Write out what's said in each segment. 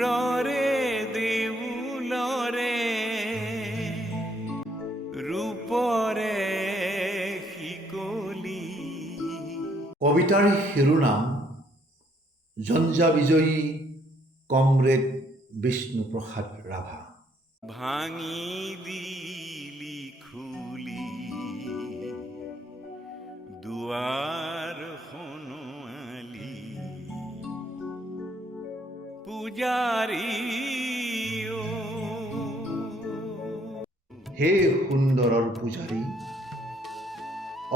সুৰৰে দেউলৰে ৰূপৰে শিকলি। কবিতাৰ শিৰোনাম জঞ্জা বিজয়ী কমৰেড বিষ্ণুপ্ৰসাদ ৰাভা। ভাঙি দিলি খুলি দুৱাৰ সোণোৱালি পূজাৰী অ। হে সুন্দৰৰ পূজাৰী,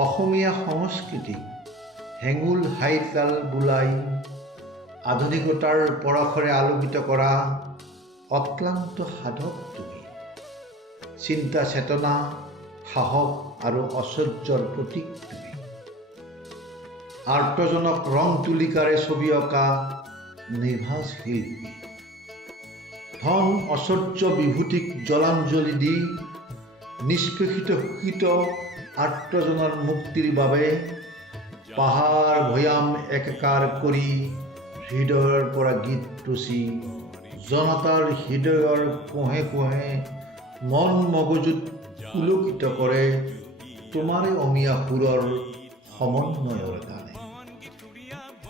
অসমীয়া সংস্কৃতিক হেঙুল হাইতাল বোলাই আধুনিকতাৰ পৰশৰে আলোকিত কৰা অক্লান্ত সাধক তুমি। চিন্তা চেতনা, সাহস আৰু ঐশ্বৰ্যৰ প্ৰতীক তুমি। আৰ্তজনক ৰং তুলিকাৰে ছবি অঁকা নিভাঁজ শিল্পী। ধন ঐশ্বৰ্য বিভূতিক জলাঞ্জলি দি নিষ্পেষিত শোষিত আৰ্তজনৰ মুক্তিৰ বাবে পাহাৰ ভৈয়াম একাকাৰ কৰি হৃদয়ৰ পৰা গীত ৰচি জনতাৰ হৃদয়ৰ কোহে কোহে মন মগজুত পুলকিত কৰে তোমাৰে অমিয়া সুৰৰ সমন্বয়ৰ গানে।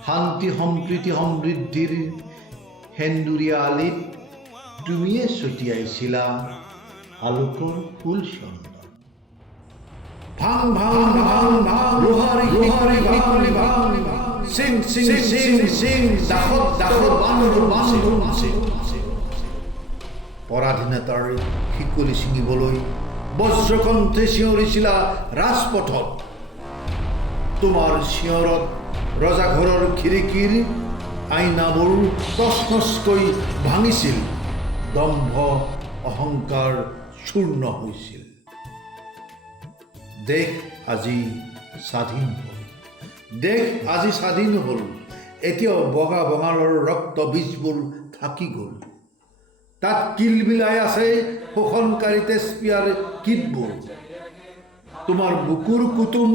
শান্তি সম্প্ৰীতি সমৃদ্ধিৰ সেন্দুৰীয়া আলিত তুমিয়ে ছটিয়াইছিলা আলোকৰ ফুল চন্দন। ভাং ভাং ভাং ভাং লোহাৰী লোহাৰী লোহাৰী ভাং সিং সিং সিং সিং দাসত দাসত বান্ধু বান্ধু সিং। পৰাধীনতাৰ শিকলি ছিঙিবলৈ বজ্ৰকণ্ঠে চিঞৰিছিলা ৰাজপথত। তোমাৰ চিঞৰত ৰজাঘৰৰ খিৰিকীৰ আইনাবোৰ তছনছকৈ ভাঙিছিল, দম্ভ অহংকাৰ চূৰ্ণ হৈছিল। দেশ আজি স্বাধীন হ'ল, দেশ আজি স্বাধীন হ'ল। এতিয়াও বগা বঙালৰ ৰক্ত বীজবোৰ থাকি গ'ল। তাত কিলবিলাই আছে শোষণকাৰী তেজপিয়াৰ কীটবোৰ। তোমাৰ বুকুৰ কুটুম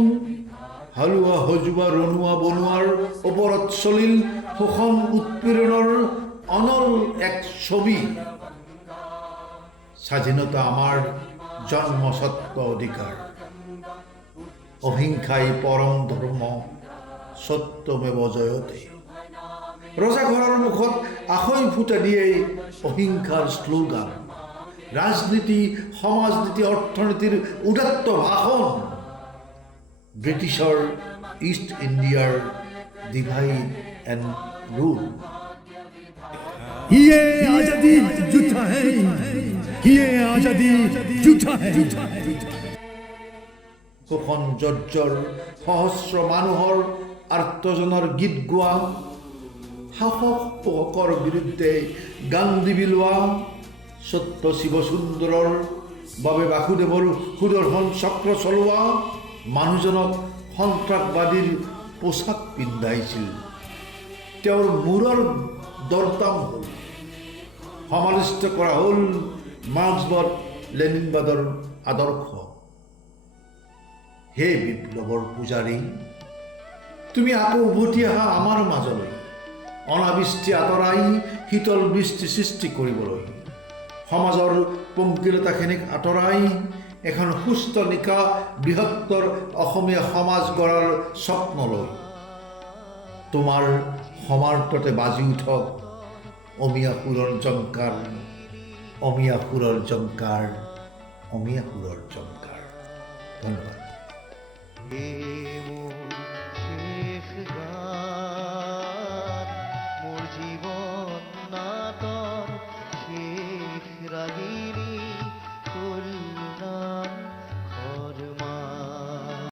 হালোৱা সজোৱা ৰনোৱা বনোৱাৰ ওপৰত চলিল শোষণ উৎপীড়নৰ অনল এক ছবি। স্বাধীনতা আমাৰ জন্মস্বত্ব অধিকাৰ, অহিংসাই পৰম ধৰ্ম সত্যমেৱ জয়তে। ৰজাঘৰৰ মুখত আখৈ ফুটা দিয়েই অহিংসাৰ শ্লোগান। ৰাজনীতি সমাজনীতি অৰ্থনীতিৰ উদাত্ত ভাষণ। ব্ৰিটিছৰ ইষ্ট ইণ্ডিয়াৰ ডিভাইড এণ্ড ৰুল। ये आजादी झूठा है, ये आजादी झूठा है। শোষণ জৰ্জৰ সহস্ৰ মানুহৰ আৰ্তজনৰ গীত গোৱা, শাসকৰ বিৰুদ্ধে গান দিবি লোৱা, সত্য শিৱ সুন্দৰৰ বাবে বাসুদেৱৰ সুদৰ্শন চক্ৰ চলোৱা মানুহজনক সন্ত্ৰাসবাদীৰ পোছাক পিন্ধাইছিল। তেওঁৰ মূৰৰ দৰদাম হ'ল, সমালোচিত কৰা হ'ল মাৰ্ক্সবাদ লেনিনবাদৰ আদৰ্শ। হে বিপ্লৱৰ পূজাৰী, তুমি আকৌ উভতি আহা আমাৰ মাজলৈ, অনাবৃষ্টি আঁতৰাই শীতল বৃষ্টি সৃষ্টি কৰিবলৈ, সমাজৰ পংকিলতাখিনিক আঁতৰাই এখন সুস্থ নিকা বৃহত্তৰ অসমীয়া সমাজ গঢ়াৰ স্বপ্ন লৈ। তোমাৰ সমাৰ্ততে বাজি উঠক অমিয়া সুৰৰ জংকাৰ, অমিয়া সুৰৰ জংকাৰ, অমিয়া সুৰৰ জংকাৰ। ধন্যবাদ।